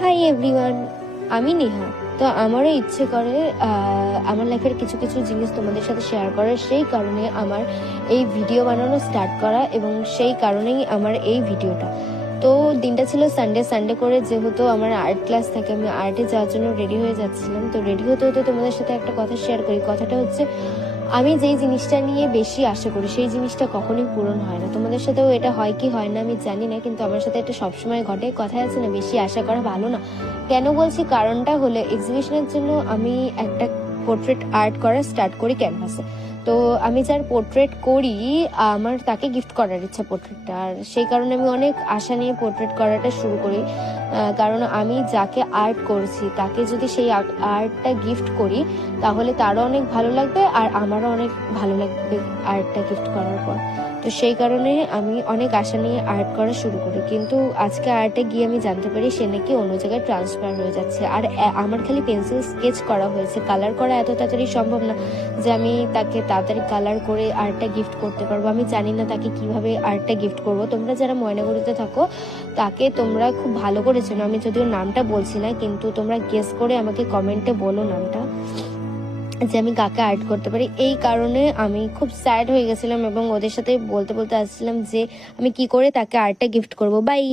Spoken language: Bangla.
হাই এভরিওয়ান, আমি নেহা। তো আমারও ইচ্ছে করে আমার লাইফের কিছু কিছু জিনিস তোমাদের সাথে শেয়ার করার, সেই কারণে আমার এই ভিডিও বানানো স্টার্ট করা, এবং সেই কারণেই আমার এই ভিডিওটা। তো দিনটা ছিল সানডে করে, যেহেতু আমার আর্ট ক্লাস থাকে, আমি আর্টে যাওয়ার জন্য রেডি হয়ে যাচ্ছিলাম। তো রেডি হতে হতে তোমাদের সাথে একটা কথা শেয়ার করি। কথাটা হচ্ছে, আমি যেই জিনিসটা নিয়ে বেশি আশা করি সেই জিনিসটা কখনোই পূরণ হয় না। তোমাদের সাথেও এটা হয় কি হয় না আমি জানি না, কিন্তু আমার সাথে এটা সবসময় ঘটে। কথায় আছে না, বেশি আশা করা ভালো না। কেন বলছি, কারণটা হলে এক্সিবিশনের জন্য আমি একটা পোর্ট্রেট আর্ট করা স্টার্ট করি ক্যানভাসে। তো আমি যার পোর্ট্রেট করি, আমার তাকে গিফট করার ইচ্ছা পোর্ট্রেটটা, আর সেই কারণে আমি অনেক আশা নিয়ে পোর্ট্রেট করাটা শুরু করি। কারণ আমি যাকে আর্ট করছি তাকে যদি সেই আর্টটা গিফট করি, তাহলে তারও অনেক ভালো লাগবে আর আমারও অনেক ভালো লাগবে আর্টটা গিফট করার পর। তো সেই কারণে আমি অনেক আশা নিয়ে আর্ট করা শুরু করি, কিন্তু আজকে আর্টে গিয়ে আমি জানতে পারি সে নাকি অন্য জায়গায় ট্রান্সফার হয়ে যাচ্ছে। আর আমার খালি পেন্সিল স্কেচ করা হয়েছে, কালার করা এত তাড়াতাড়ি সম্ভব না যে আমি তাকে তাড়াতাড়ি কালার করে আর্টটা গিফট করতে পারবো। আমি জানি না তাকে কিভাবে আর্টটা গিফট করব। তোমরা যারা ময়নাগুড়িতে থাকো তাকে তোমরা খুব ভালো করে চেনো, আমি যদিও নামটা বলছি না, কিন্তু তোমরা গেস করে আমাকে কমেন্টে বলো নামটা, যে আমি কাকে আর্ট করতে পারি। এই কারণে আমি খুব স্যাড হয়ে গেছিলাম এবং ওদের সাথে বলতে আসছিলাম যে আমি কি করে তাকে আর্টটা গিফট করব। বাই।